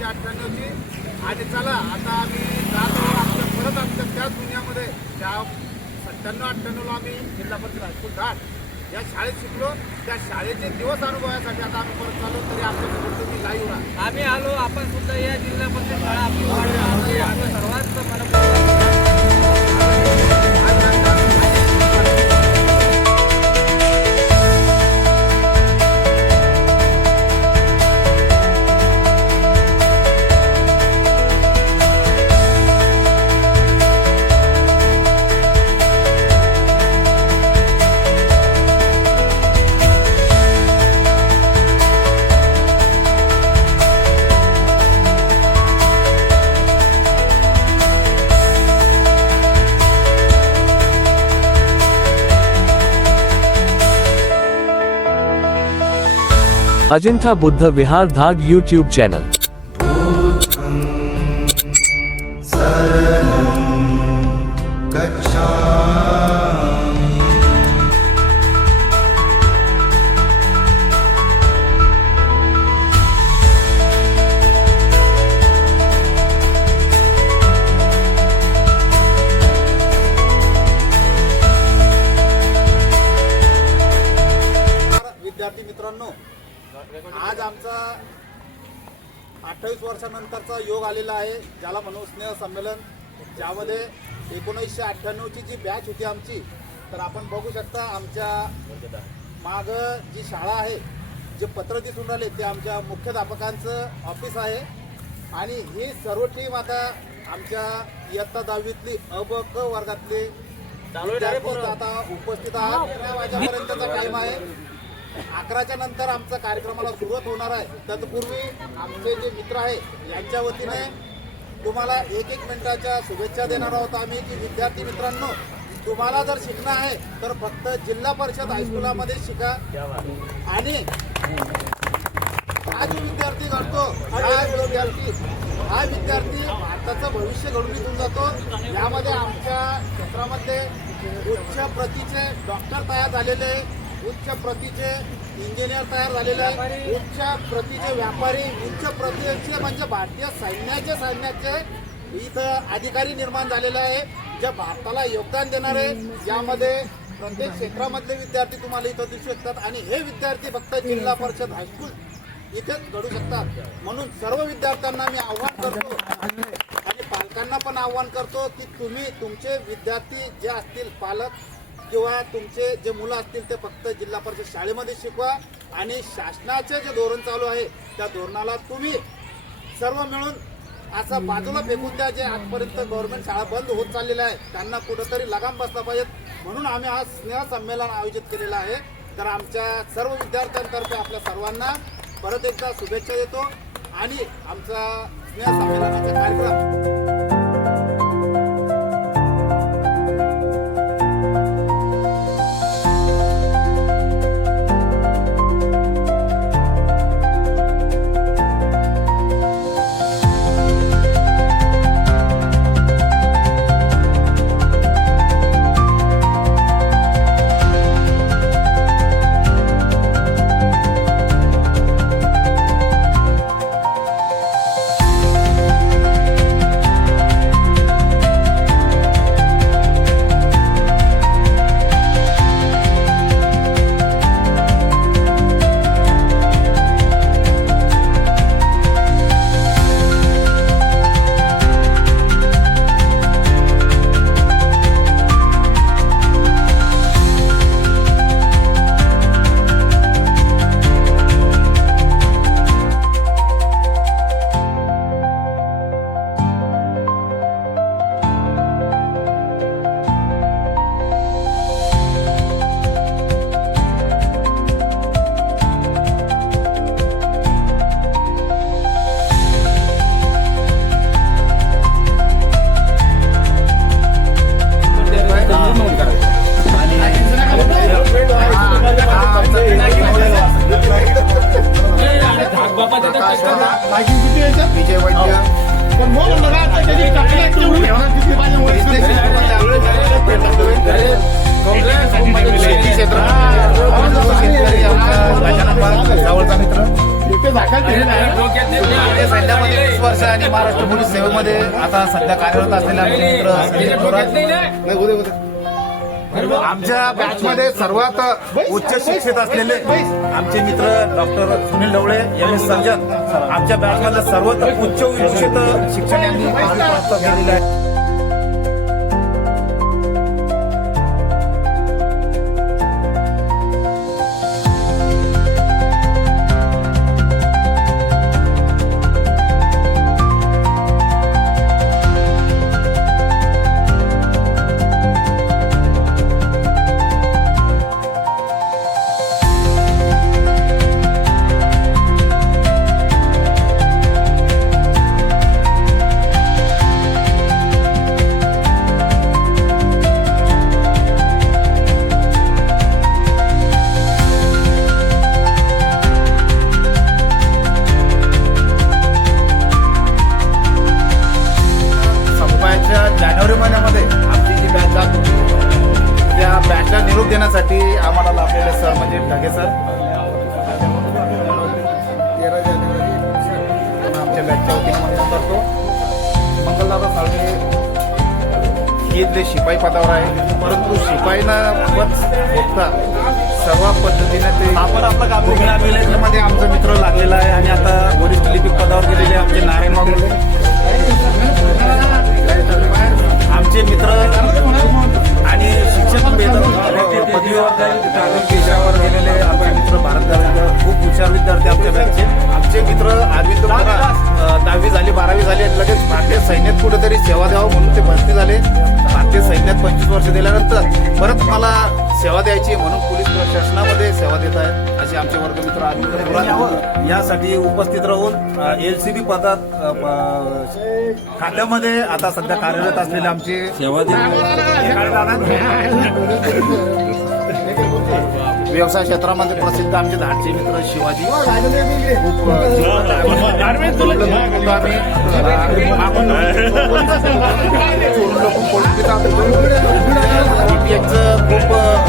1998ची. आणि चला आता आम्ही जातो परत आमच्या त्याच दुनियामध्ये. त्या 97-98ला आम्ही जिल्हा परिषद हायस्कूल घाट या शाळेत शिकलो. त्या शाळेचे दिवस अनुभवासाठी आता आम्ही परत चालू. तरी आपल्यासोबत तुम्ही लाईव्ह राहा. आम्ही आलो, आपण सुद्धा या जिल्हा परिषद शाळा आपली सर्वांचं मला अजिंठा बुद्ध विहार धाग यूट्यूब चॅनल. विद्यार्थी मित्रांनो, आज आमचा 28 वर्षानंतरचा योग आलेला आहे, ज्याला म्हणू स्नेह संमेलन. ज्यामध्ये 1998ची जी बॅच होती आमची, तर आपण बघू शकता आमच्या माग जी शाळा आहे, जे पत्र दिसून राहिले ते आमच्या मुख्याध्यापकांचं ऑफिस आहे. आणि ही सर्व टीम आता आमच्या इयत्ता 10वीतली अ ब क वर्गातले आता उपस्थित आहात. 11 वाजेपर्यंतचा टाइम आहे. 11च्या नंतर आमचा कार्यक्रमाला सुरुवात होणार आहे. तत्पूर्वी आमचे जे मित्र आहे यांच्या वतीने तुम्हाला 1-1 मिनिटाच्या शुभेच्छा देणार आहोत आम्ही. की विद्यार्थी मित्रांनो, तुम्हाला जर शिकणं आहे तर फक्त जिल्हा परिषद हायस्कूलमध्ये शिका. आणि हा जो विद्यार्थी घडतो, हा विद्यार्थी भारताचं भविष्य घडून निघून जातो. यामध्ये आमच्या क्षेत्रामध्ये उच्च प्रतीचे डॉक्टर तयार झालेले, उच्च प्रतीचे इंजिनियर तयार झालेले आहे, उच्च प्रतीचे व्यापारी, उच्च प्रतीचे म्हणजे भारतीय सैन्याचे इथं अधिकारी निर्माण झालेले आहे, जे भारताला योगदान देणारे. यामध्ये प्रत्येक क्षेत्रामधले विद्यार्थी तुम्हाला इथं दिसू शकतात. आणि हे विद्यार्थी फक्त जिल्हा परिषद हायस्कूल इथेच घडू शकतात. म्हणून सर्व विद्यार्थ्यांना मी आव्हान करतो आणि पालकांना पण आव्हान करतो की तुम्ही तुमचे विद्यार्थी जे असतील, पालक किंवा तुमचे जे मुलं असतील ते फक्त जिल्हा परिषद शाळेमध्ये शिकवा. आणि शासनाचे जे धोरण चालू आहे त्या धोरणाला तुम्ही सर्व मिळून असं बाजूला फेकून द्या. जे आजपर्यंत गव्हर्नमेंट शाळा बंद होत चाललेल्या आहेत त्यांना कुठंतरी लगाम बसला पाहिजेत. म्हणून आम्ही आज स्नेह संमेलन आयोजित केलेलं आहे. तर आमच्या सर्व विद्यार्थ्यांतर्फे आपल्या सर्वांना परत एकदा शुभेच्छा देतो. आणि आमचा स्नेह संमेलनाचा कार्यक्रम विजय वैद्य शेती क्षेत्र जवळचा मित्र भारतीय सैन्यामध्ये 20 वर्ष आणि महाराष्ट्र पोलीस सेवेमध्ये आता सध्या कार्यरत असलेले आमचे मित्र संदीप थोरात. आमच्या बॅचमध्ये सर्वात उच्च शिक्षित असलेले आमचे मित्र doctor Sunil Dhawale MS surgeon आमच्या बॅचमध्ये सर्वात उच्च शिक्षित शिक्षण यांनी प्राप्त केलेलं आहे. जानेवारी महिन्यामध्ये आमची जी बॅच जात होती त्या बॅचला निरोप देण्यासाठी आम्हाला लाभलेले सर म्हणजे ढगे सर 13 जानेवारी आमच्या बॅचच्या वतीने करतो. मंगलदादा साळवे हे इथले शिपाई पदावर आहे, परंतु शिपाईनं पद भोगता सर्व पद्धतीने ते आपण आपलं काम मध्ये आमचा मित्र लागलेला आहे आणि आता वरिष्ठ लिपिक पदावर गेलेले आमचे नारायण बाबू आमचे मित्र आणि शिक्षक पदवीवर केशरावर गेलेले आमचे मित्र भारत खूप हुशार विद्यार्थी आमच्या बॅचचे. आमचे मित्र अरविंद 10वी झाली 12वी झाली आणि लगेच भारतीय सैन्यात कुठेतरी सेवा द्यावं म्हणून ते भरती झाले. भारतीय सैन्यात 25 वर्ष दिल्यानंतर परत मला सेवा द्यायची म्हणून पोलीस प्रशासनामध्ये सेवा देत आहेत असे आमचे वर्गमित्र अरविंद यासाठी उपस्थित राहून LCB पदात खात्यामध्ये आता सध्या कार्यरत असलेले आमचे सेवा व्यवसाय क्षेत्रामध्ये प्रसिद्ध आमचे धाडचे मित्र शिवाजी खूप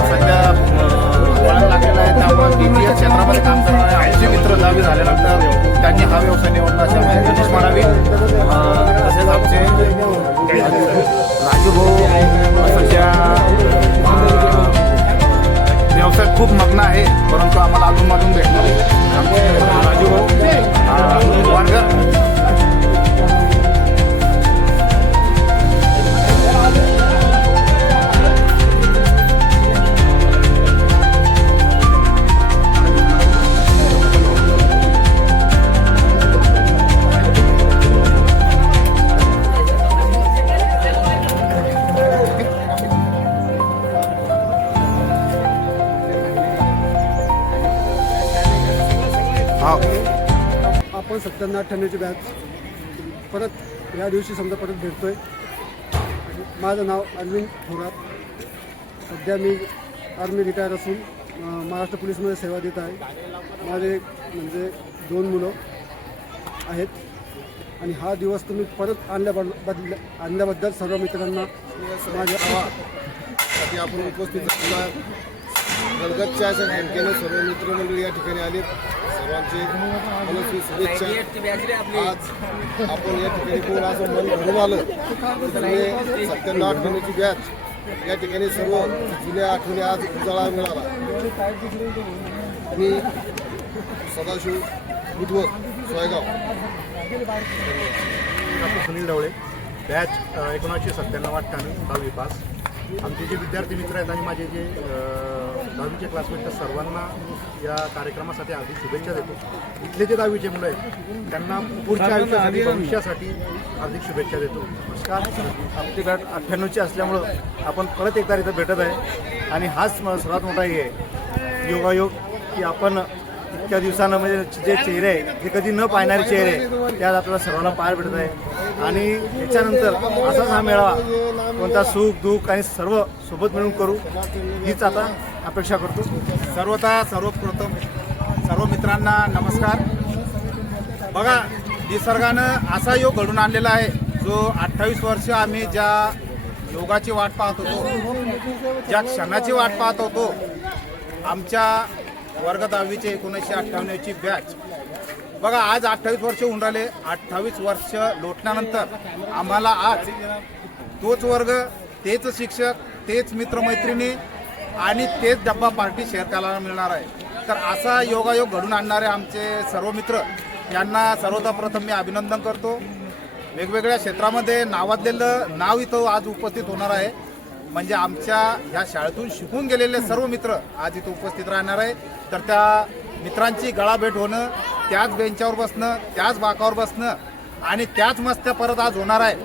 सध्या वळण लागलेलं आहे. त्यामुळे DPS क्षेत्रामध्ये काम करणारे आमचे मित्र 10वी झाल्यानंतर त्यांनी हा व्यवसाय निवडला अशामुळे गणेश मारावी तसेच आमचे राजू भाऊ सध्या व्यवसाय खूप मग्न आहे, परंतु आम्हाला अधूनमधून भेटणार आमचे राजू भाऊ वाणगर आपण 97-98ची बॅच परत या दिवशी समजा परत भेटतोय. माझं नाव अरविंद थोरात. सध्या मी आर्मी रिटायर असून महाराष्ट्र पोलीसमध्ये सेवा देत आहे. माझे म्हणजे 2 मुलं आहेत आणि हा दिवस तुम्ही परत आणल्याबद्दल सर्व मित्रांना माझ्या साठी आपण उपस्थित झालेलो आहे. गडगतच्या अशा संख्येने सर्व मित्रमंडळी या ठिकाणी आले. सर्वांचे मनस्वी शुभेच्छा. आज आपण या ठिकाणी पूर्ण असं मन भरून आलं. 97-98ची बॅच या ठिकाणी सर्व जुन्या आठवणी आज उजाळा मिळाला. मी सदाशिव बुधवत सोयगाव. सुनील ढवळे बॅच 1997-98 10वी पास. आमचे जे विद्यार्थी मित्र आहेत आणि माझे जे 10वीचे क्लासमेट त्या सर्वांना या कार्यक्रमासाठी हार्दिक शुभेच्छा देतो. इथले जे 10वीचे मुलं आहेत त्यांना पुढच्या आयुष्यासाठी भविष्यासाठी हार्दिक शुभेच्छा देतो. नमस्कार. आमची बॅच 98ची असल्यामुळं आपण परत एकदा इथं भेटत आहे आणि हाच सर्वात मोठा हे आहे योगायोग की आपण इतक्या दिवसानं म्हणजे जे चेहरे आहे ते कधी न पाहणारे चेहरे त्यात आपल्याला सर्वांना पाहायला भेटत आहे आणि त्याच्यानंतर असाच हा मेळावा कोणता सुख दुःख आणि सर्व सोबत मिळून करू हीच आता अपेक्षा करतो. सर्वप्रथम सर्व मित्रांना नमस्कार. बघा, निसर्गानं असा योग घडून आणलेला आहे जो 28 वर्ष आम्ही ज्या योगाची वाट पाहत होतो, ज्या क्षणाची वाट पाहत होतो, आमच्या वर्ग 10वीचे 1998ची बॅच बघा आज 28 वर्ष होऊन राहिले. 28 वर्ष लोटल्यानंतर आम्हाला आज तोच वर्ग, तेच शिक्षक, तेच मित्रमैत्रिणी आणि तेच डब्बा पार्टी शेअर करायला मिळणार आहे. तर असा योगायोग घडून आणणारे आमचे सर्व मित्र यांना सर्वप्रथम मी अभिनंदन करतो. वेगवेगळ्या क्षेत्रामध्ये नावाजलेलं नाव इथं आज उपस्थित होणार आहे. म्हणजे आमच्या ह्या शाळेतून शिकून गेलेले सर्व मित्र आज इथं उपस्थित राहणार आहे. तर त्या मित्रांची गळाभेट होणं, त्याच बेंचावर बसणं, त्याच बाकावर बसणं आणि त्याच मस्त्या परत आज होणार आहे.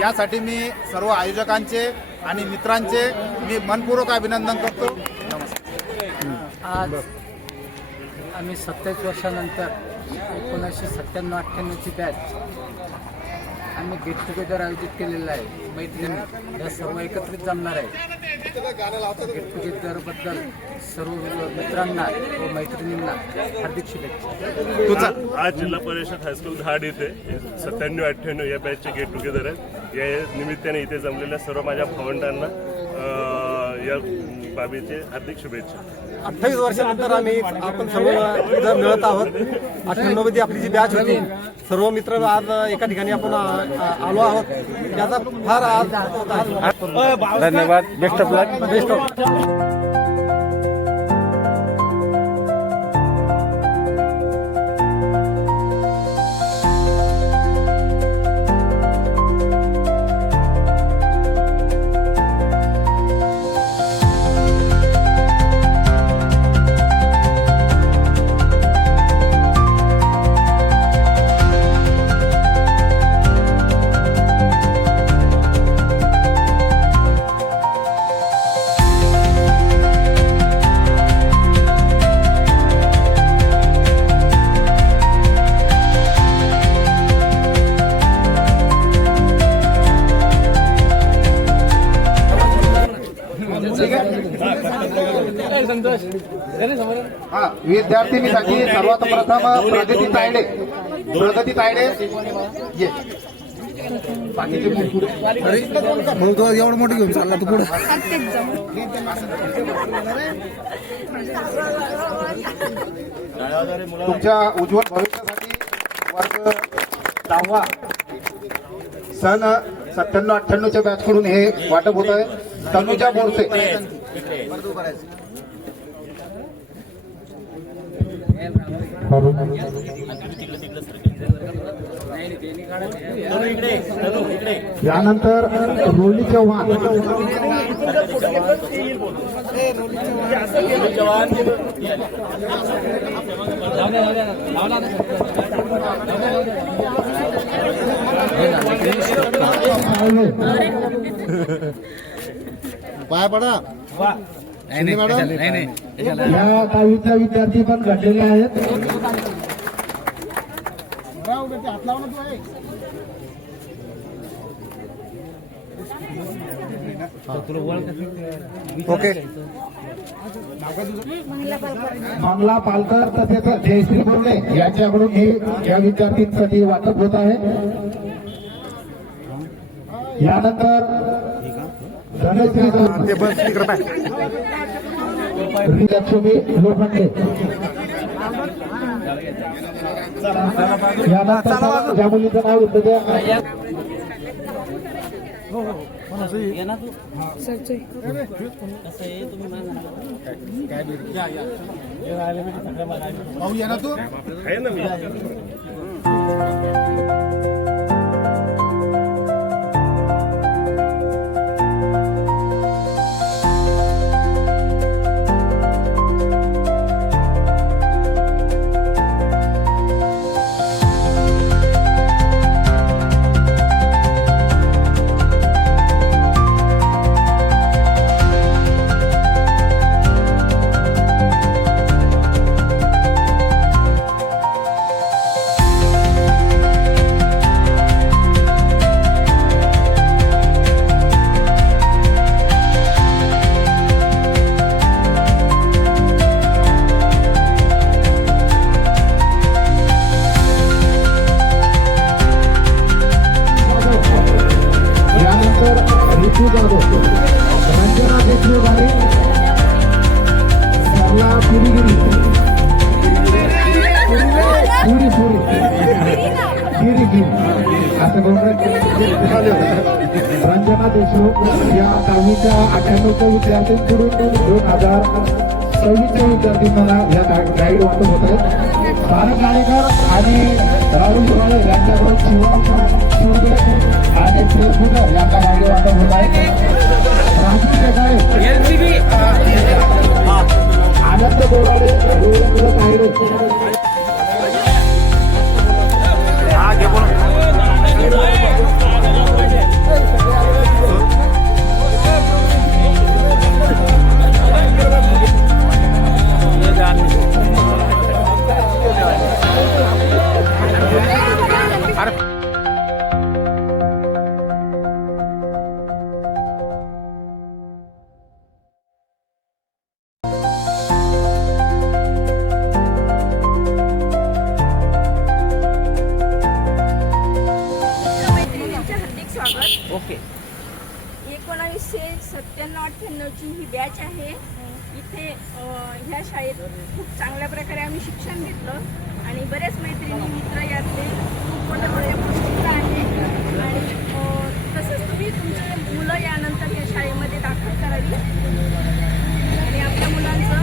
यासाठी मी सर्व आयोजकांचे आणि मित्रांचे मी मनपूर्वक अभिनंदन करतो. नमस्कार. आज आम्ही 27 वर्षानंतर 1997-98ची बॅच आम्ही गेट टुगेदर आयोजित केलेलं आहे. मैत्रिणी या सर्व एकत्रित जमणार आहे. गेट टुगेदरबद्दल सर्व मित्रांना व मैत्रिणींना हार्दिक शुभेच्छा. आज जिल्हा परिषद हायस्कूल धाड येथे 97-98 या बॅचचे गेट टुगेदर आहेत. या निमित्ताने इथे जमलेल्या सर्व माझ्या भावंडांना या बाबीचे हार्दिक शुभेच्छा. 28 वर्षानंतर आपण सर्व इथं मिळत आहोत. 98 मध्ये आपली जी बॅच होती, सर्व मित्र आज एका ठिकाणी आपण आलो आहोत. याचा फार आज धन्यवाद. Best of luck. Best of हा विद्यार्थिनीसाठी सर्वात प्रथम प्रगती तायडे ये. बाकीचे एवढं मोठं घेऊन चालला तू पुढे. तुमच्या उज्ज्वल भविष्यासाठी वर्ग 10वा सन 97-98च्या बॅच कडून हे वाटप होत आहे. तनुजा बोरसे. यानंतर रोली चव्हाण. पाया पडा. या दहावीचा विद्यार्थी पण घडलेले आहेत. ओके. मंगला पालकर तसेच जयश्री बोर्डे यांच्याकडून हे या विद्यार्थ्यांसाठी वाटप होत आहे. यानंतर धनश्री लक्ष्मी लोखंडे. यानंतर ज्या मुलीचं नाव होतं त्या भाऊ या ना तू. आहे ना मी. पुरी रंजना देशमुख या 10वीच्या 98 विद्यार्थ्यांकडून 2026च्या विद्यार्थ्यांना या गाईड वाटप होत आहेत. भारत गाडेकर आणि राहुल सुराळे यांच्याकडून शिवम शिवगे आणि प्रेसबुकर यांना गाईड वाटप होत आहे. आनंद बोराडे गाईड मैत्रिणींचे हार्दिक स्वागत. ओके. 1997-98 ची ही बॅच आहे. इथे ह्या शाळेत खूप चांगल्या प्रकारे आम्ही शिक्षण घेतलं आणि बरेच मैत्रिणी मित्र यातले खूप मोठ्या गोष्टी आहेत. आणि तसंच तुम्ही तुमचे मुलं यानंतर या शाळेमध्ये दाखल करावी आणि आपल्या मुलांचं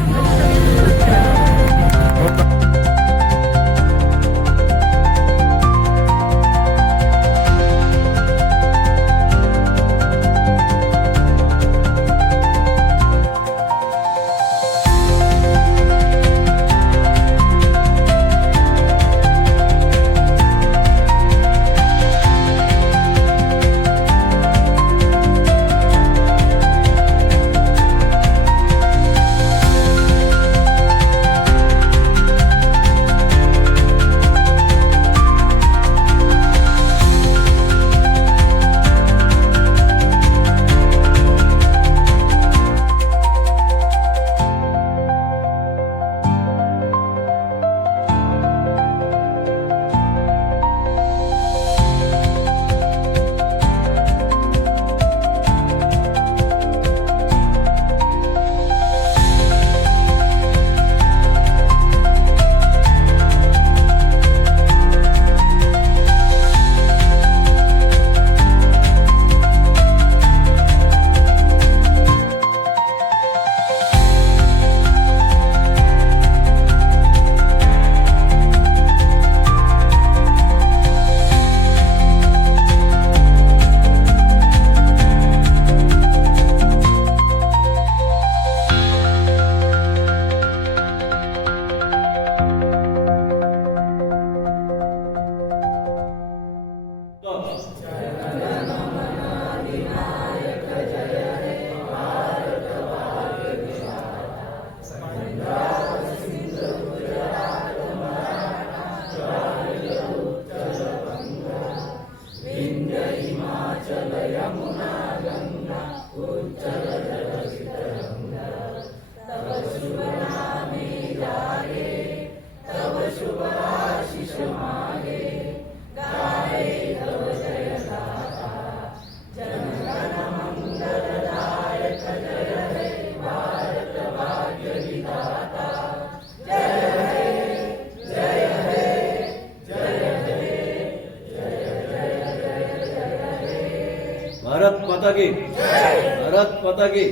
भारत माता की भारत माता की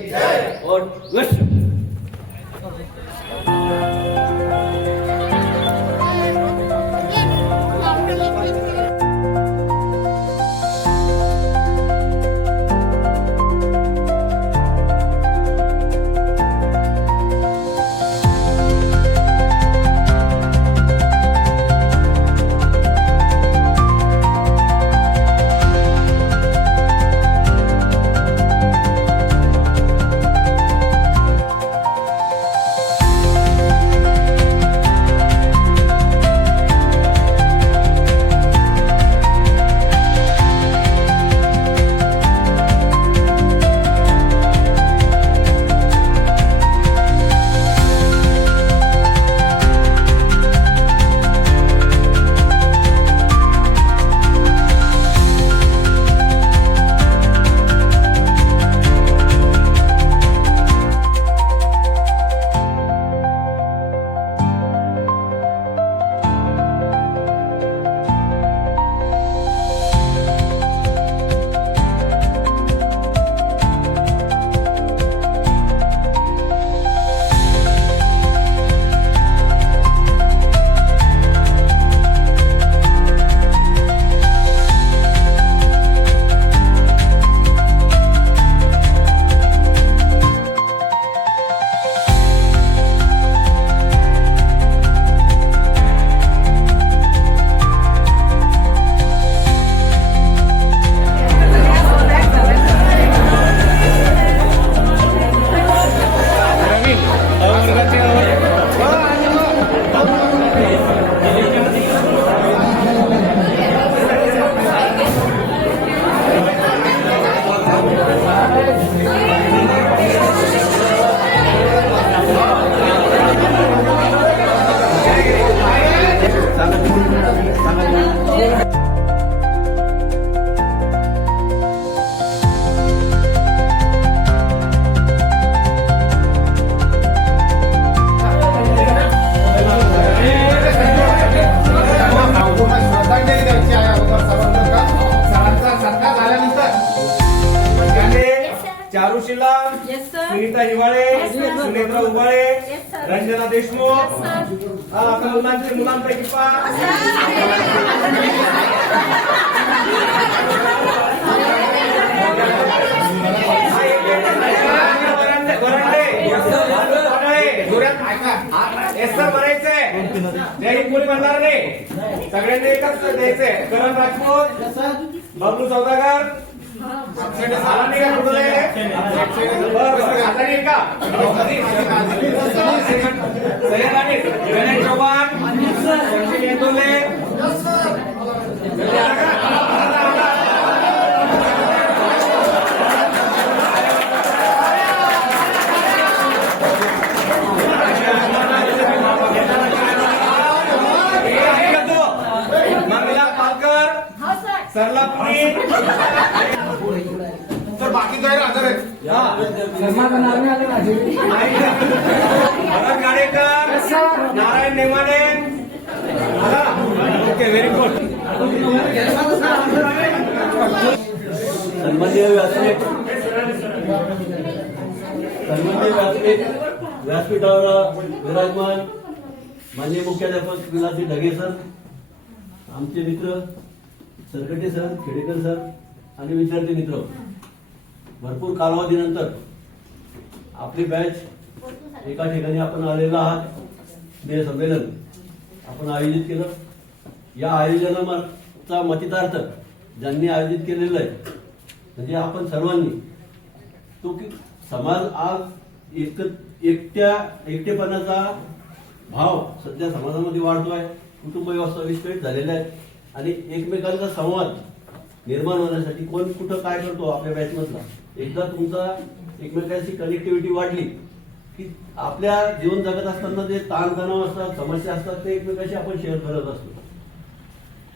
और विश्व सुनीता हिवाळे, सुनेत्रा उबाळे, रंजना देशमुख. आता मुलांपैकी पाच. कोणी म्हणणार नाही, सगळ्यांनी एकच द्यायचंय. करण राजपूत, बबलू सौदागर, आला नाही का कुठं सय्यद अनिस, गणेश चव्हाण, सचिन येतोले. मंगला पालकर, सरला पुरी. तर बाकी काय हजर आहेत. Bharat Gadekar, Narayan Nemane. Okay, very good. सन्माननीय व्यासपीठ, व्यासपीठावर विराजमान माननीय मुख्याध्यापक विलासजी ढगे सर, आमचे मित्र सरकटे सर, खेडेकर सर आणि विद्यार्थी मित्र, भरपूर कालावधीनंतर आपली बॅच एका ठिकाणी आपण आलेलो आहात. हे संमेलन आपण आयोजित केलं. या आयोजनाचा मतितार्थ ज्यांनी आयोजित केलेलं आहे म्हणजे आपण सर्वांनी, तो की समाज आज एकटेपणाचा भाव सध्या समाजामध्ये वाढतोय. कुटुंब व्यवस्था विस्कळीत झालेल्या आहेत आणि एकमेकांचा संवाद निर्माण होण्यासाठी कोण कुठं काय करतो आपल्या बॅचमधला, एकदा तुमचा एकमेकांशी कनेक्टिव्हिटी वाढली की आपल्या जीवन जगत असताना जे ताणतणाव असतात, समस्या असतात, ते एकमेकांशी आपण शेअर करत असतो.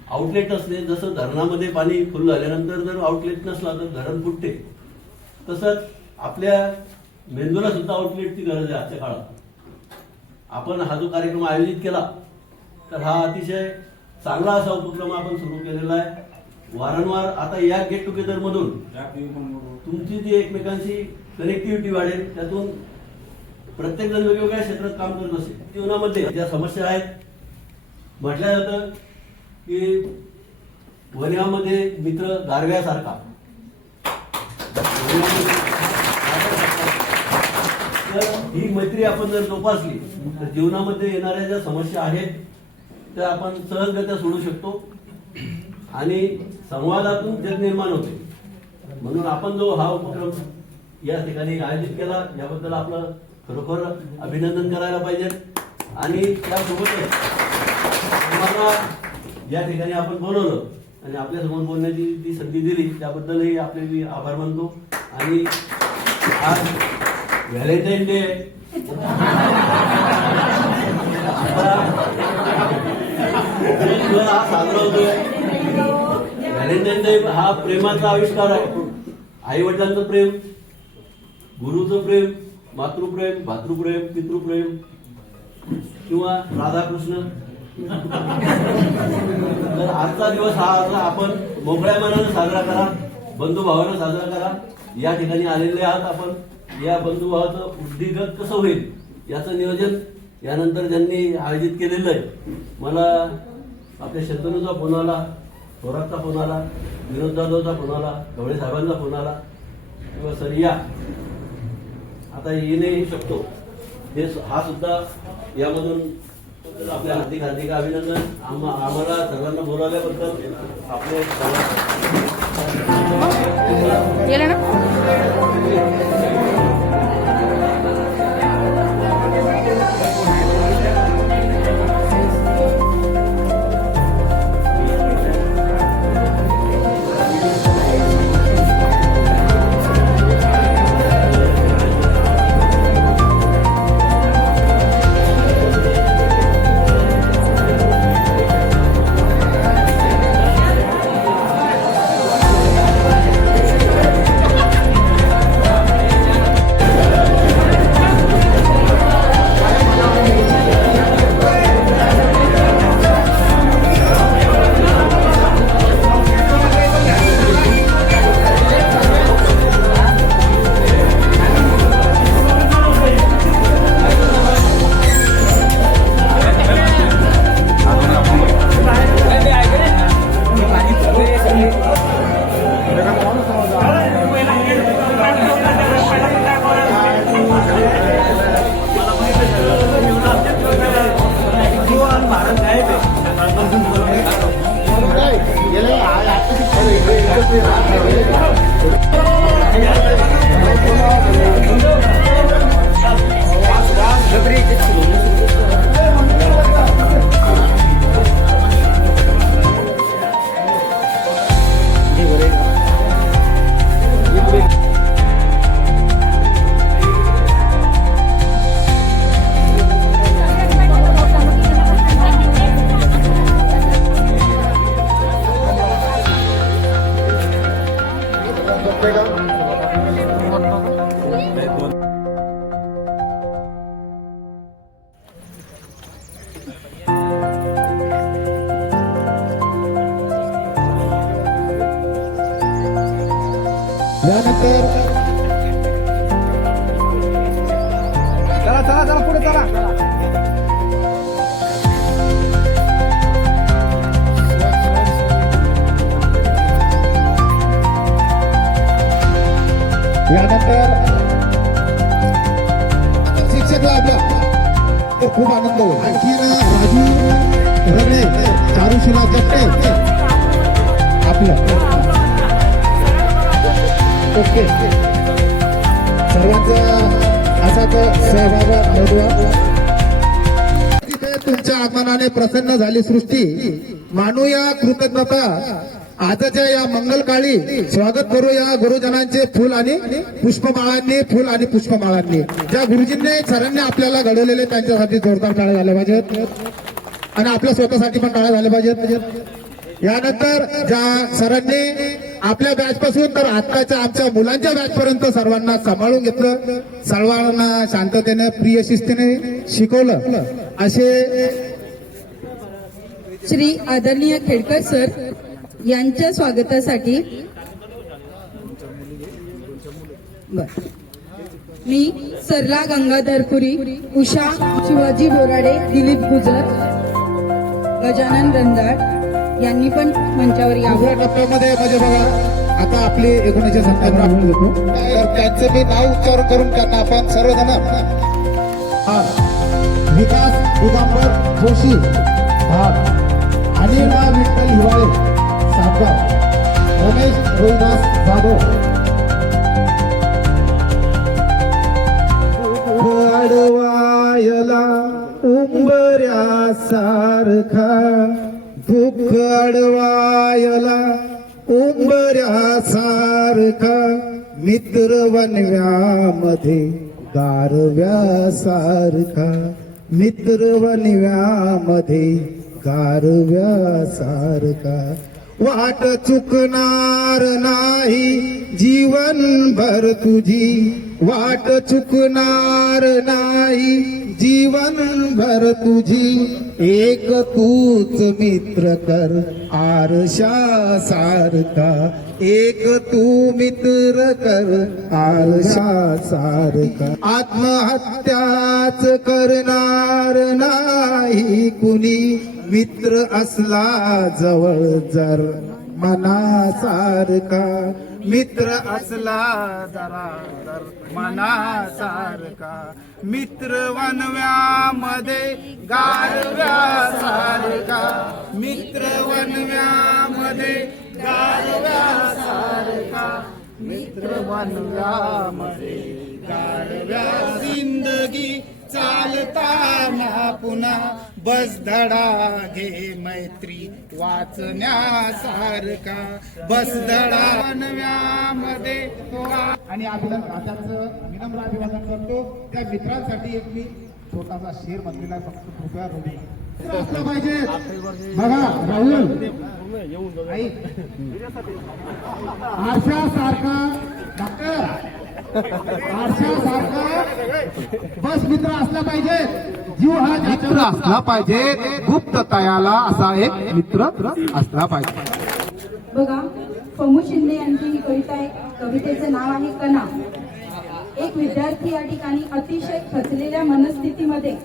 आउटलेट असणे, जसं धरणामध्ये पाणी फुल झाल्यानंतर जर आउटलेट नसला तर धरण फुटते, तसंच आपल्या मेंदूला सुद्धा आउटलेटची गरज आहे आजच्या काळात. आपण हा जो कार्यक्रम आयोजित केला तर हा अतिशय चांगला असा उपक्रम आपण सुरू केलेला आहे. वारंवार आता या गेट टुगेदर मधून तुमची जी एकमेकांशी कनेक्टिव्हिटी वाढेल, त्यातून प्रत्येक जण वेगवेगळ्या क्षेत्रात काम करत असेल. जीवनामध्ये ज्या समस्या आहेत, म्हटलं जातं की वन्यामध्ये मित्र गारव्यासारखा. तर ही मैत्री आपण जर जोपासली तर जीवनामध्ये येणाऱ्या ज्या समस्या आहेत त्या आपण सहजगत्या सोडू शकतो आणि संवादातून जग निर्माण होते. म्हणून आपण जो हा उपक्रम या ठिकाणी आयोजित केला याबद्दल आपलं खरोखर अभिनंदन करायला पाहिजे. आणि त्यासोबतच आम्हाला या ठिकाणी आपण बोलवलं आणि आपल्यासमोर बोलण्याची जी संधी दिली त्याबद्दलही आपले मी आभार मानतो. आणि आज व्हॅलेंटाईन डे हा साजरा होतोय. व्हॅलेंटाईन डे हा प्रेमाचा आविष्कार आहे. आई वडिलांचं प्रेम, गुरुचं प्रेम, मातृप्रेम, भातृप्रेम, पितृप्रेम किंवा राधाकृष्ण. तर आजचा दिवस हा आपण मोकळ्या मनानं साजरा करा, बंधुभावानं साजरा करा. या ठिकाणी आलेले आहात आपण. या बंधुभावाचं उद्दीपक कसं होईल याचं नियोजन यानंतर ज्यांनी आयोजित केलेलं आहे. मला आपल्या शंतनूचा फोन आला, थोरातचा फोन आला, विनोद जाधवचा फोन आला, ढवळे साहेबांचा फोन आला किंवा सर या आता येणेही शकतो. हे हा सुद्धा यामधून आपल्या हार्दिक हार्दिक अभिनंदन. आम्हाला सर्वांना बोलावल्याबद्दल आपले गेलं ना. यानंतर चला चला चला पुढे चला. यानंतर शिक्षक लाभला तर खूप आनंद होईल. आणखी राजू रगडे, चारुशिला जगते आपलं ओके. सर्वांचा असाच सहभाग नोंदवा. तिथे तुमच्या आगमनाने प्रसन्न झाली सृष्टी, मानूया कृतज्ञता. आजच्या या मंगलकाळी स्वागत करूया गुरुजनांचे फुल आणि पुष्पमाळांनी. ज्या गुरुजींनी सरांनी आपल्याला घडवलेले त्यांच्यासाठी जोरदार टाळ्या झाल्या पाहिजेत आणि आपल्या स्वतःसाठी पण टाळ्या झाल्या पाहिजेत. यानंतर ज्या सरांनी आपल्या बॅच पासून तर आत्ताच्या आमच्या मुलांच्या बॅच पर्यंत सर्वांना सांभाळून घेतलं, सर्वांना शांततेने प्रिय शिस्तीने शिकवलं, असे श्री आदरणीय खेडकर सर यांच्या स्वागतासाठी मी सरला गंगाधरपुरी, उषा शिवाजी बोराडे, दिलीप गुजर, गजानन रंधाड यांनी पण मंचावर यावं. दुसऱ्या टप्प्यामध्ये म्हणजे बघा आता आपली 1957 आपण घेतो तर त्यांचं मी नाव उच्चार करून त्यांना आपण सर्वजण विकास दिगंबर जोशी भाग, अनिल विठ्ठल हिवाळे सातगाव, रमेश रोहिदास जाधव, अडवायला उंबऱ्या सारखा, दुःख अडवायला उंबऱ्या सारखा, मित्र वनव्यामध्ये गारव्या सारखा, मित्र वनव्यामध्ये गारव्या सारखा, वाट चुकणार नाही जीवनभर तुझी, वाट चुकणार नाही जीवनभर तुझी, एक तूच मित्र कर आरशा सारखा, एक तू मित्र कर आरशा सारखा, आत्महत्याच करणार नाही कुणी, मित्र असला जवळ जर मनासारखा, मित्र असला जरा तर मनासारखा, मित्र वनव्यामध्ये गारव्या सारखा, मित्र वनव्यामध्ये गारव्या सारखा, मित्र वनव्यामध्ये गारव्या. जिंदगी चालताना पुन्हा बस धडा घे मैत्री वाचण्यासारखा, बस धडा वनव्यामध्ये. आणि त्याचं विनम्र अभिवादन करतो. त्या मित्रांसाठी एक मी छोटासा शेर मंदिराला फक्त कृपया मित्र असला पाहिजे. बघा राहुल आरशा सारखा डॉक्टर, आरशा सारखा बस मित्र असला पाहिजे. जीव हा मित्र असला पाहिजे. गुप्ततायाला असा एक मित्र असला पाहिजे. बघा पमू शिंदे यांची ही कविता आहे. कवितेचं नाव आहे कणा. एक विद्यार्थी या ठिकाणी अतिशय खचलेल्या मनस्थितीमध्ये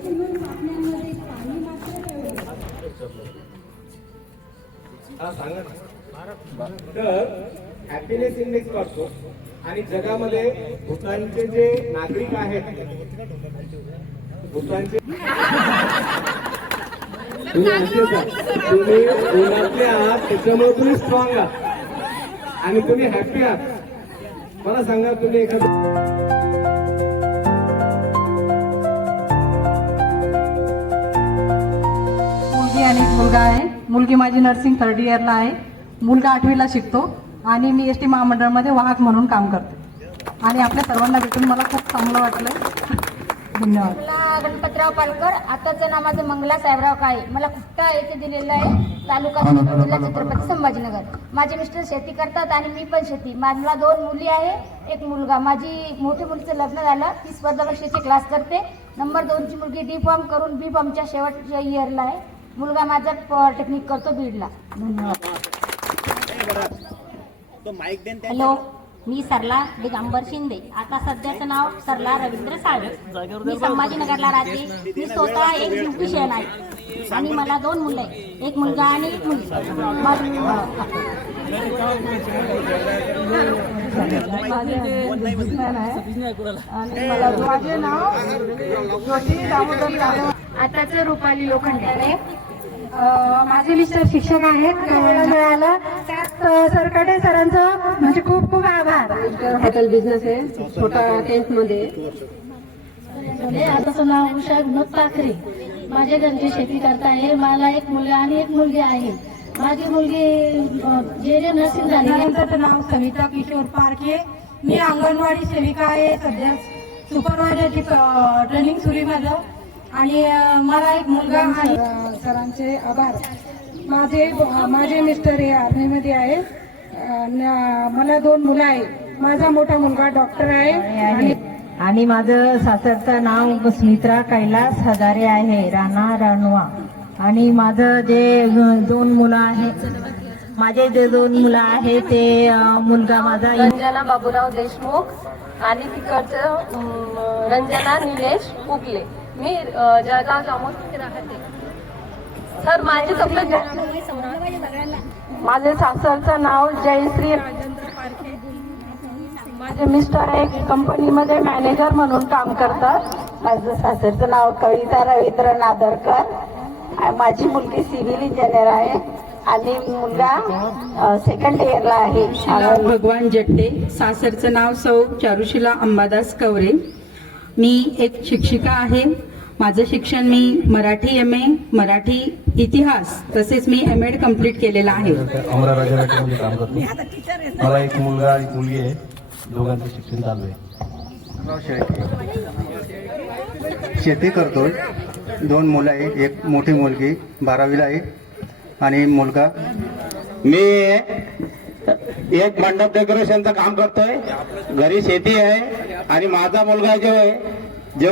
तर हॅपीनेस इंडेक्स करतो आणि जगामध्ये भूतानचे जे नागरिक आहेत, भूतानचे तुम्ही उन्हातले आहात त्याच्यामुळे तुम्ही स्ट्रॉंग आहात. आणि तुम्ही हॅपी आहात. मला सांगा तुम्ही एखादं मुलगी आणि एक मुलगा आहे. मुलगी माझी नर्सिंग 3rd इयरला आहे. मुलगा 8वीला शिकतो आणि मी एस टी महामंडळामध्ये वाहक म्हणून काम करते. आणि आपल्या सर्वांना भेटून मला खूप चांगलं वाटलं. धन्यवाद. मला गणपतराव पालकर, आताचं नाव माझं मंगला साहेबराव काळे. मला कुट्टा येथे दिलेलं आहे, तालुका जिल्हा छत्रपती संभाजीनगर. माझे मिस्टर शेती करतात आणि मी पण शेती. मला 2 मुली आहे, 1 मुलगा. माझी मोठ्या मुलीचं लग्न झालं, ती स्पर्धा परीक्षेचे क्लास करते. नंबर 2ची मुलगी D.Pharm करून B.Pharmच्या शेवटच्या इयरला आहे. मुलगा माझा पॉलिटेक्निक करतो बीडला. धन्यवाद. हॅलो, मी सरला दिगंबर शिंदे. आता सध्याचं नाव सरला रवींद्र साळवे. मी संभाजीनगरला राहते. मी स्वतः एक ब्युटिशियन आहे आणि मला 2 मुलं आहे, 1 मुलगा आणि 1 मुलगी. माझे नाव ज्योती दामोदर यादव. आताचं रुपाली लोखंडे. माझे मिस्टर शिक्षक आहेत. मिळालं त्यात सरकडे सरांचं म्हणजे खूप खूप आभार. हॉटेल बिझनेस आहे, छोटा टेंटमध्ये. आताचं नाव उषा विनोद पाखरे. माझ्या घरची शेती करताय. मला 1 मुलगा आणि 1 मुलगी आहे. माझी मुलगी जे नर्सिंग झाली. त्यानंतरचं नाव सविता किशोर पारखे. मी अंगणवाडी सेविका आहे. सध्या सुपरवायझरची ट्रेनिंग सुरू आहे माझं. आणि मला 1 मुलगा आहे. सरांचे आभार. माझे मिस्टर हे आर्मीमध्ये आहे. मला 2 मुलं आहेत. माझा मोठा मुलगा डॉक्टर आहे. आणि माझं सासरचं नाव स्मित्रा कैलास हजारे आहे, राणा रणवा. आणि माझं जे 2 मुलं आहेत, माझे जे 2 मुलं आहेत ते मुलगा माझा रंजना बाबूराव देशमुख आणि तिकडचं रंजना निलेश उगले. मी जळगाव जामोद राहते. सर माझे माझे सासरचं नाव जयश्री राजेंद्र पारखे. माझे मिस्टर एक कंपनीमध्ये मॅनेजर म्हणून काम करतात. माझं सासरचं नाव कविता रवींद्र नादरकर. माझी मुलगी सिव्हिल इंजिनियर आहे आणि मुलगा 2nd इयरला आहे. भगवान जट्टे. सासरचं नाव सौ चारुशिला अंबादास कवरे. मी एक शिक्षिका आहे. माझं शिक्षण मी मराठी MA, मराठी इतिहास तसेच मी MAd कंप्लीट केलेलं आहे. अमरा राजामध्ये काम करतो. मला 1 मुलगा आणि 1 मुलगी आहे. दोघांचं शिक्षण चालू आहे. शेती करतोय. 2 मुलं आहे. 1 मोठी मुलगी 12वीला आहे आणि मुलगा. मी एक मंडप डेकोरेशनचं काम करतोय. घरी शेती आहे आणि माझा मुलगा जो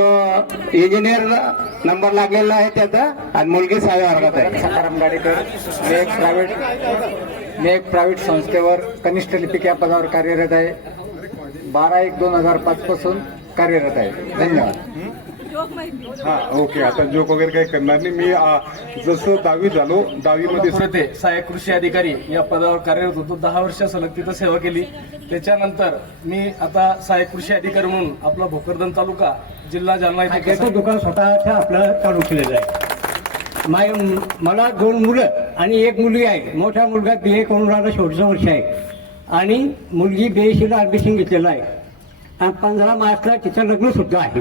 इंजिनियर नंबर लागलेला आहे त्याचा, आणि मुलगी 6व्या वर्गात आहे. सखाराम गाडेकर. मी एक प्रायव्हेट संस्थेवर कनिष्ठ लिपिक या पदावर कार्यरत आहे. 12/1/2005 पासून कार्यरत आहे. धन्यवाद. ओके. आता जोक वगैरे काही करणार नाही. मी जसं 10वी झालो, 10वीमध्ये सहाय्यक कृषी अधिकारी या पदावर कार्यरत होतो. 10 वर्ष सलग तिथं सेवा केली. त्याच्यानंतर मी आता सहाय्यक कृषी अधिकारी म्हणून आपला भोकरदन तालुका जिल्हा जालना इथे दुकान स्वतःचं आपलं चालू केलेलं आहे. मला 2 मुलं आणि 1 मुलगी आहे. मोठा मुलगा BA करून राहिला, शेवटचं वर्ष आहे. आणि मुलगी BScला ऍडमिशन घेतलेलं आहे. आणि 15 मार्चला तिचं लग्न सुद्धा आहे.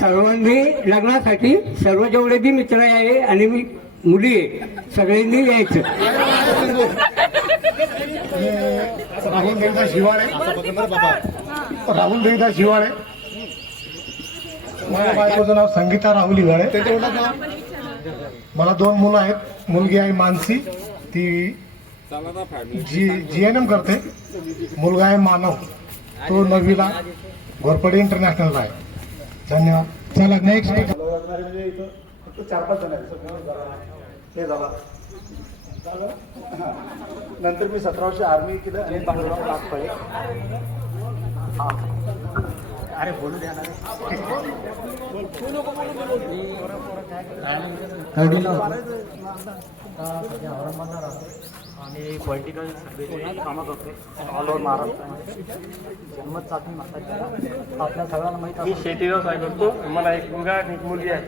सर्वांनी लग्नासाठी सर्व जेवढे बी मित्र आहे आणि मुली आहे सगळ्यांनी यायचं. राहुल देवदास शिवाळे. राहुल देवदास शिवाळे. माझ्या बायकोचं नाव संगीता राहुल हिवाळे. मला 2 मुलं आहेत. मुलगी आहे मानसी, ती GNM करते. मुलगा आहे मानव, तो 9वीला घोरपडे इंटरनॅशनलला आहे. धन्यवाद. चला नेक्स्ट. फक्त 4-5 जण आहेत. हे झाला. नंतर मी 17 वर्ष आर्मी केलं आणि बांगलादेश लागतोय. अरे बोलू द्या ना. आणि पॉलिटिकल सर्वेचे कामं करते ऑल ओव्हर महाराष्ट्रामध्ये. जन्मत चाचणी माता आपल्या सगळ्यांना माहिती आहे. मी शेती व्यवसाय करतो. मला 1 मुलगा आणि 1 मुलगी आहे.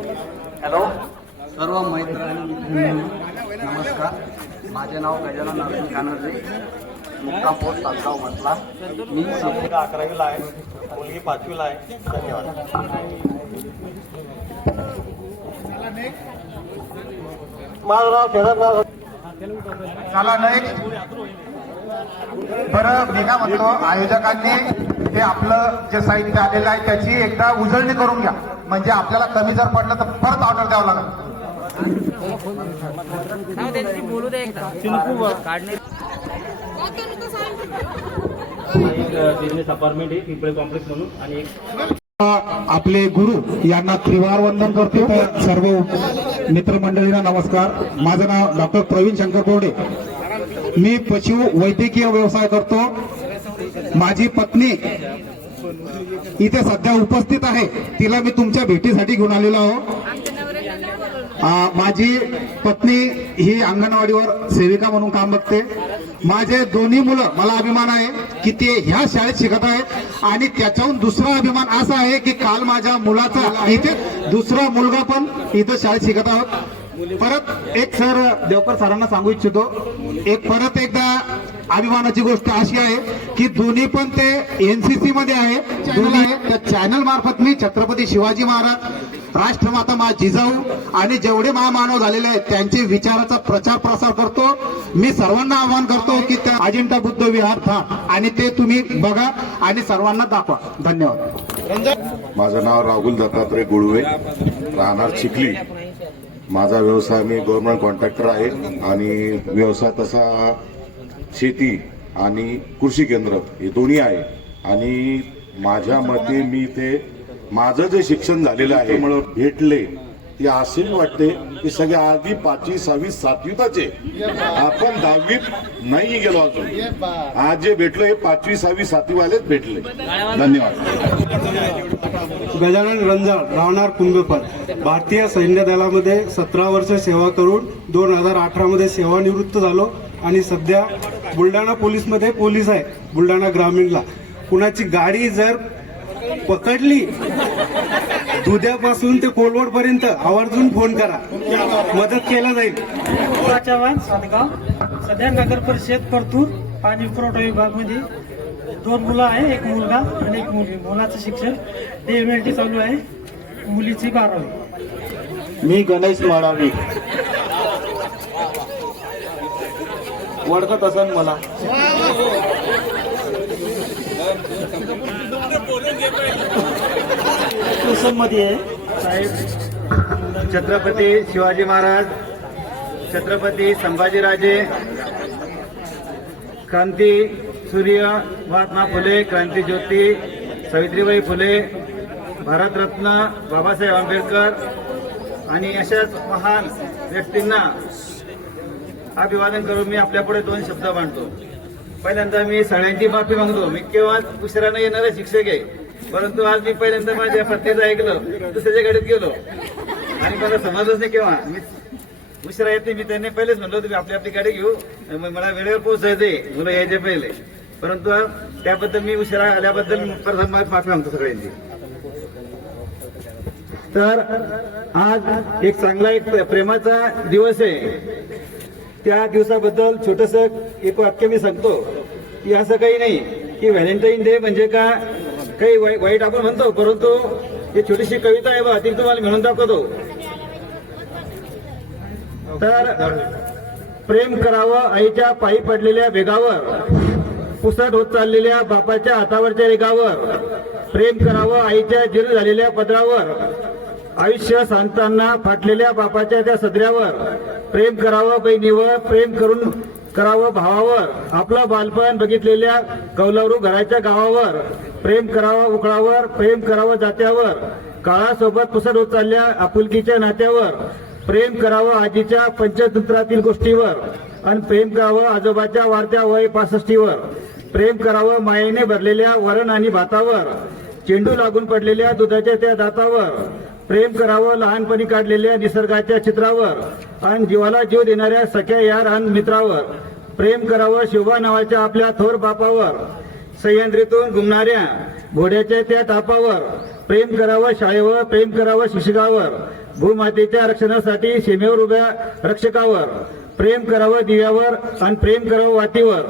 हॅलो सर्व मैत्र आणि मित्रांनो, नमस्कार. माझे नाव गजानन अर्जुन कानडे, मुक्काम पोस्ट तासगाव म्हटला. मी मुलगा 11वीला आहे, मुलगी 5वीला आहे. धन्यवाद. माझं नाव शरद. चला नेक्स्ट. बरं मी काय म्हणतो, आयोजकांनी ते आपलं जे साहित्य आलेलं आहे त्याची एकदा उजळणी करून घ्या, म्हणजे आपल्याला कमी जर पडलं तर परत ऑर्डर द्यावं लागेल. बिझनेस अपार्टमेंट आहे पिंपळे कॉम्प्लेक्स म्हणून, आणि एक आपले गुरु यांना त्रिवार वंदन करतो. सर्व मित्रमंडळींना नमस्कार. माझं नाव डॉक्टर प्रवीण शंकर बोर्डे. मी पशु वैद्यकीय व्यवसाय करतो. माझी पत्नी इथे सध्या उपस्थित आहे, तिला मी तुमच्या भेटीसाठी घेऊन आलेलो आहो. माझी पत्नी ही अंगणवाडीवर सेविका म्हणून काम बघते. माझे दोन्ही मुलं, मला अभिमान आहे की ते ह्या शाळेत शिकत आहेत, आणि त्याच्याहून दुसरा अभिमान असा आहे की काल माझ्या मुलाचा इथे दुसरा मुलगा पण इथं शाळेत शिकत आहोत. परत एक सर देवकर सरांना सांगू इच्छितो, परत एकदा अभिमानाची गोष्ट अशी आहे की दोन्ही पण ते एनसीसी मध्ये आहे. दोन्ही त्या चॅनल मार्फत मी छत्रपती शिवाजी महाराज, राष्ट्रमाता मा जिजाऊ आणि जेवढे महामानव झालेले आहेत त्यांचे विचाराचा प्रचार प्रसार करतो. मी सर्वांना आवाहन करतो की त्या अजिंठा बुद्ध विहार था, आणि ते तुम्ही बघा आणि सर्वांना दाखवा. धन्यवाद. माझं नाव राहुल दत्तात्रय गुळवे, राहणार चिखली. माझा व्यवसाय, मी गव्हर्नमेंट कॉन्ट्रॅक्टर आहे, आणि व्यवसाय तसा शेती आणि कृषी केंद्र हे दोन्ही आहे. आणि माझ्या मते मी ते माझं जे शिक्षण झालेलं आहे मला भेटले ते असे वाटते की सगळे आधी 5वी 6वी 7वीचे, आपण 10वीत नाही गेलो अजून. आज जे भेटलं हे 5वी 6वी 7वी वालेच भेटले. धन्यवाद. गजानन रंजाळ, राहणार कुंभेपाल. भारतीय सैन्य दलामध्ये 17 वर्ष सेवा करून 2018 मध्ये सेवानिवृत्त झालो, आणि सध्या बुलढाणा पोलीसमध्ये पोलीस आहे, बुलढाणा ग्रामीणला. कुणाची गाडी जर पकडली दुध्यापासून ते कोलवड पर्यंत आवर्जून फोन करा, मदत केला जाईल. चव्हाण सातगाव. सध्या नगर परिषद परतूर पाणी पुरवठा विभागामध्ये 2 मुलं आहे, एक मुलगा आणि एक मुलगी. मुलाचं शिक्षण DMLT चालू आहे, मुलीची 12वी. मी गणेश माळावी. ओळखत असेल मला. मध्ये छत्रपती शिवाजी महाराज, छत्रपती संभाजीराजे, क्रांती सूर्य महात्मा फुले, क्रांती ज्योती सावित्रीबाई फुले, भारतरत्न बाबासाहेब आंबेडकर आणि अशाच महान व्यक्तींना अभिवादन करून मी आपल्यापुढे 2 शब्द मांडतो. पहिल्यांदा मी सगळ्यांची माफी मागतो. मी केव्हा उशिरानं येणारे शिक्षक आहे, परंतु आज मी पहिल्यांदा माझ्या पत्नीचं ऐकलं, दुसऱ्याच्या गाडीत गेलो आणि मला समजलंच नाही केव्हा. मी उशिरा येते, मी त्यांनी पहिलेच म्हणलो तुम्ही आपली आपली गाडी घेऊ, मला वेळेवर पोहोचायचंय, मुलं यायचे पहिले. परंतु त्याबद्दल मी उशिरा आल्याबद्दल प्रथम माफी मागतो सगळ्यांची. तर आज एक चांगला एक प्रेमाचा दिवस आहे. त्या दिवसाबद्दल छोटस एक वाक्य मी सांगतो की असं काही नाही की व्हॅलेंटाईन डे म्हणजे का काही वाईट आपण म्हणतो, परंतु ही छोटीशी कविता आहे बा, ती तुम्हाला म्हणून दाखवतो. तर प्रेम करावं आईच्या पायी पडलेल्या वेगावर, पुसट होत चाललेल्या बापाच्या हातावरच्या रेगावर. प्रेम करावं आईच्या जीर्ण झालेल्या पदरावर, आयुष्य सांगताना फाटलेल्या बापाच्या त्या सदऱ्यावर. प्रेम करावं बहिणीवर, प्रेम करून करावं भावावर, आपलं बालपण बघितलेल्या कौलारू घराच्या गावावर. प्रेम करावं उकळावर, प्रेम करावं जात्यावर, काळासोबत पुसट होत चालल्या आपुलकीच्या नात्यावर. प्रेम करावं आजीच्या पंचतंत्रातील गोष्टीवर, आणि प्रेम करावं आजोबाच्या वाढत्या वय 65वर. प्रेम करावं मायेने भरलेल्या वरण आणि भातावर, चेंडू लागून पडलेल्या दुधाच्या त्या दातावर. प्रेम करावं लहानपणी काढलेल्या निसर्गाच्या चित्रावर, आणि जीवाला जीव देणाऱ्या सख्या यार आणि मित्रावर. प्रेम करावं शोभा नावाच्या आपल्या थोर बापावर, सह्याद्रीतून घुमणाऱ्या घोड्याच्या त्या टापावर प्रेम करावं शाळेवर, प्रेम करावं शिक्षकावर, भूमातेच्या रक्षणासाठी सीमेवर उभ्या रक्षकावर, प्रेम करावं दिव्यावर आणि प्रेम करावं वातीवर,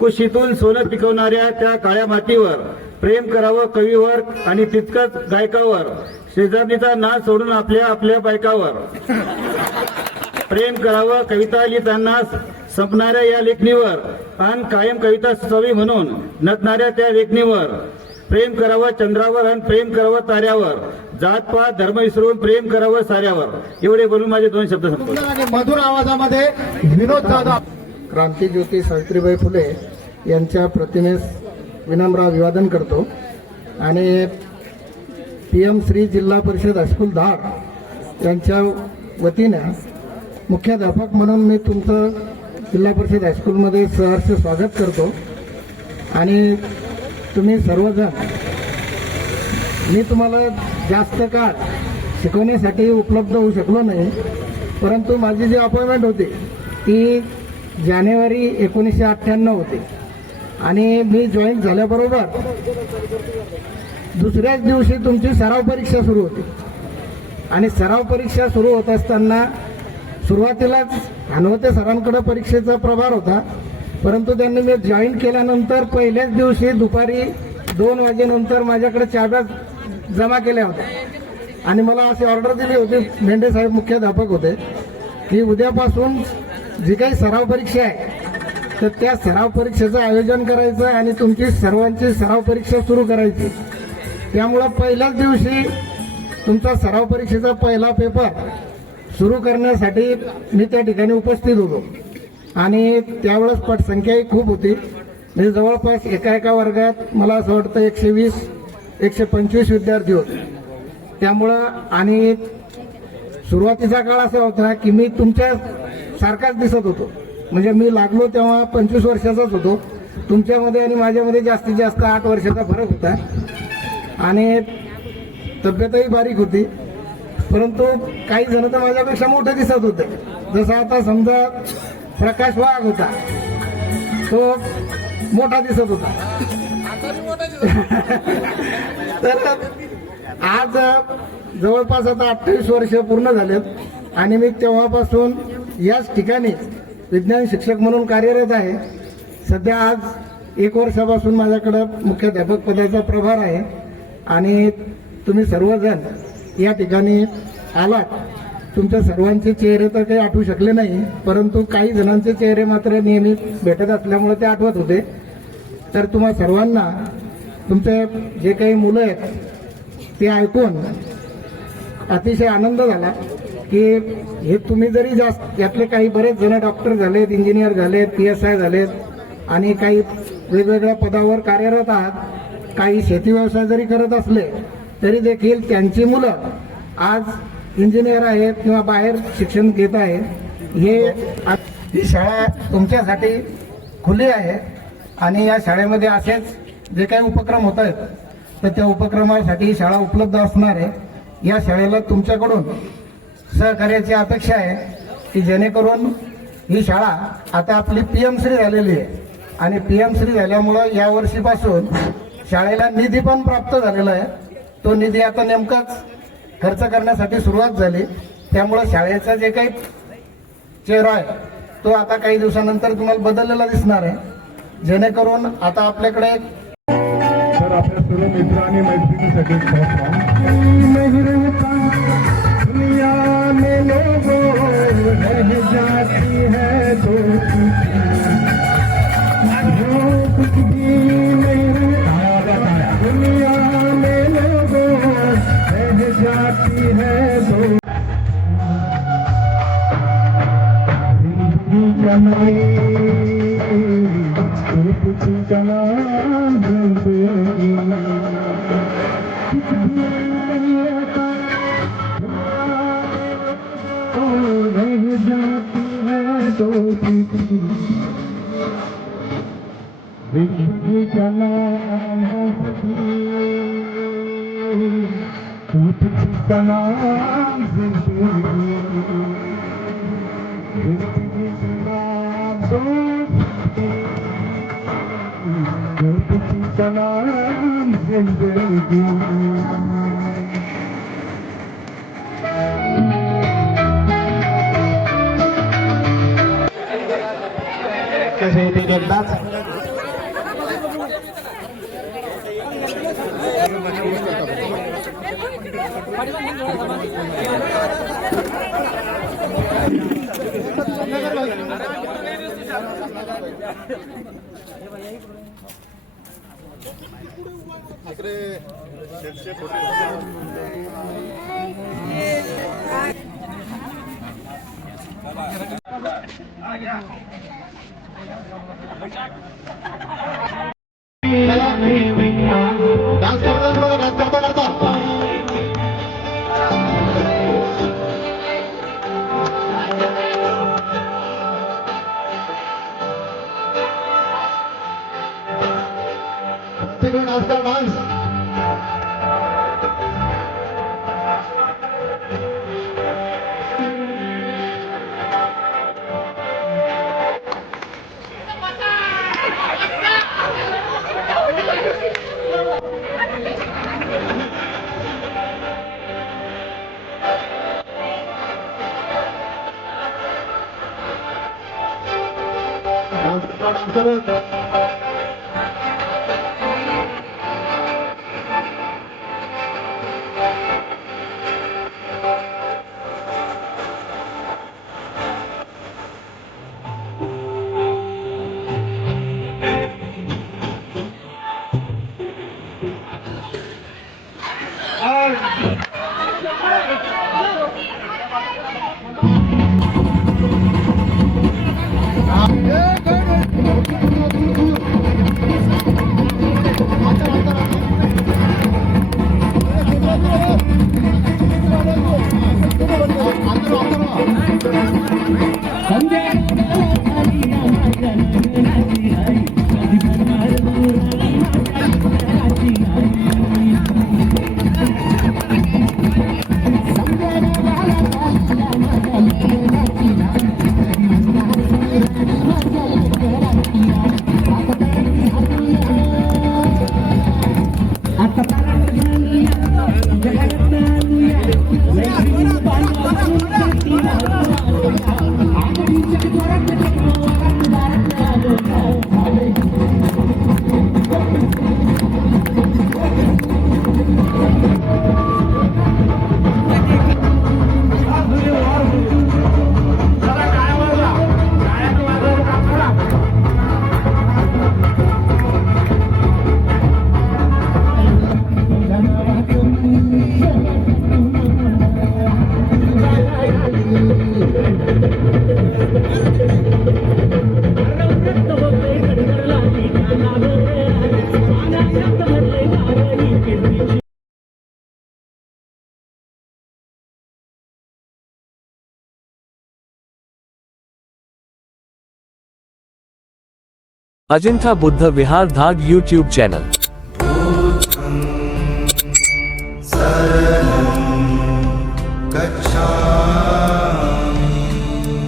कुशीतून सोनं पिकवणाऱ्या त्या काळ्या मातीवर, प्रेम करावं कवीवर आणि तितकंच गायकावर, शेजारणीचा नाच सोडून आपल्या आपल्या बायकावर, प्रेम करावं कविता लिहिताना संपणाऱ्या या लेखणीवर आणि कायम कविता सवी म्हणून नटणाऱ्या त्या लेखणीवर, प्रेम करावं चंद्रावर आणि प्रेम करावं ताऱ्यावर, जातपात धर्म विसरून प्रेम करावं साऱ्यावर. एवढे बोलून माझे 2 शब्द संपवले. आणि मधुर आवाजामध्ये विनोद जाधव. क्रांतीज्योती सावित्रीबाई फुले यांच्या प्रतिमेस विनम्र अभिवादन करतो आणि PM श्री जिल्हा परिषद हायस्कूल धाड यांच्या वतीनं मुख्याध्यापक म्हणून मी तुमचं जिल्हा परिषद हायस्कूलमध्ये सहर्ष स्वागत करतो. आणि तुम्ही सर्वजण, मी तुम्हाला जास्त काळ शिकवण्यासाठी उपलब्ध होऊ शकलो नाही, परंतु माझी जी अपॉइंटमेंट होती ती जानेवारी 1998 होती आणि मी जॉईन झाल्याबरोबर दुसऱ्याच दिवशी तुमची सराव परीक्षा सुरू होती. आणि सराव परीक्षा सुरू होत असताना सुरुवातीलाच हनवते सरांकडे परीक्षेचा प्रभार होता, परंतु त्यांनी मी जॉईन केल्यानंतर पहिल्याच दिवशी दुपारी 2 वाजेनंतर माझ्याकडे चाब्या जमा केल्या होत्या आणि मला अशी ऑर्डर दिली होती, मेंढे साहेब मुख्याध्यापक होते, की उद्यापासून जी काही सराव परीक्षा आहे तर त्या सराव परीक्षेचं आयोजन करायचं आणि तुमची सर्वांची सराव परीक्षा सुरू करायची. त्यामुळं पहिल्याच दिवशी तुमचा सराव परीक्षेचा पहिला पेपर सुरू करण्यासाठी मी त्या ठिकाणी उपस्थित होतो आणि त्यावेळेस पटसंख्याही खूप होती. म्हणजे जवळपास एका वर्गात मला असं वाटतं 120-125 विद्यार्थी होते. त्यामुळं आणि सुरुवातीचा काळ असा होता की मी तुमच्या सारखाच दिसत होतो. म्हणजे मी लागलो तेव्हा 25 वर्षाचाच होतो. तुमच्यामध्ये आणि माझ्यामध्ये जास्तीत जास्त 8 वर्षाचा फरक होता आणि तब्येतही बारीक होती, परंतु काही जण तर माझ्यापेक्षा मोठे दिसत होते. जसं आता समजा प्रकाश वाघ होता, तो मोठा दिसत होता. तर आज जवळपास आता 28 वर्ष पूर्ण झालेत आणि मी तेव्हापासून याच ठिकाणी विज्ञान शिक्षक म्हणून कार्यरत आहे. सध्या आज 1 वर्षापासून माझ्याकडं मुख्याध्यापक पदाचा प्रभार आहे आणि तुम्ही सर्वजण या ठिकाणी आलात. तुमच्या सर्वांचे चेहरे तर काही आठवू शकले नाही, परंतु काही जणांचे चेहरे मात्र नेहमी भेटत असल्यामुळे ते आठवत होते. तर तुम्हा सर्वांना तुमचे जे काही मुलं आहेत ते ऐकून अतिशय आनंद झाला की हे तुम्ही जरी जास्त यातले काही बरेच जण डॉक्टर झालेत, इंजिनियर झालेत, PSI झालेत आणि काही वेगवेगळ्या पदावर कार्यरत आहात, काही शेती व्यवसाय जरी करत असले तरी देखील त्यांची मुलं आज इंजिनियर आहेत किंवा बाहेर शिक्षण घेत आहेत. ही शाळा तुमच्यासाठी खुली आहे आणि या शाळेमध्ये असेच जे काही उपक्रम होत आहेत तर त्या उपक्रमासाठी ही शाळा उपलब्ध असणार आहे. या शाळेला तुमच्याकडून सहकार्याची अपेक्षा आहे की जेणेकरून ही शाळा आता आपली PM श्री झालेली आहे आणि PM श्री झाल्यामुळं या वर्षीपासून शाळेला निधी पण प्राप्त झालेला आहे. तो निधी आता नेमकाच खर्च करण्यासाठी सुरुवात झाली. त्यामुळं शाळेचा जे काही चेहरा आहे तो आता काही दिवसानंतर तुम्हाला बदललेला दिसणार आहे, जेणेकरून आता आपल्याकडे तर आपल्या सर्व मित्र आणि मैत्रिणीसाठी दुनिया में लोगों रह जाती है दोस्ती, जो कुछ भी नहीं दुनिया में लोगों रह जाती है दोस्ती. जिंदगी का कुछ चला जिंदगी कुछ भी नहीं रहता, रह जाती है दोस्ती. जिंदगी का नाम कुछ का नाम जिंदगी, जिंदगी का नाम दोस्ती, कुछ का नाम जिंदगी. कसे येते एकदाच अजिंठा बुद्ध विहार धाग YouTube चॅनल.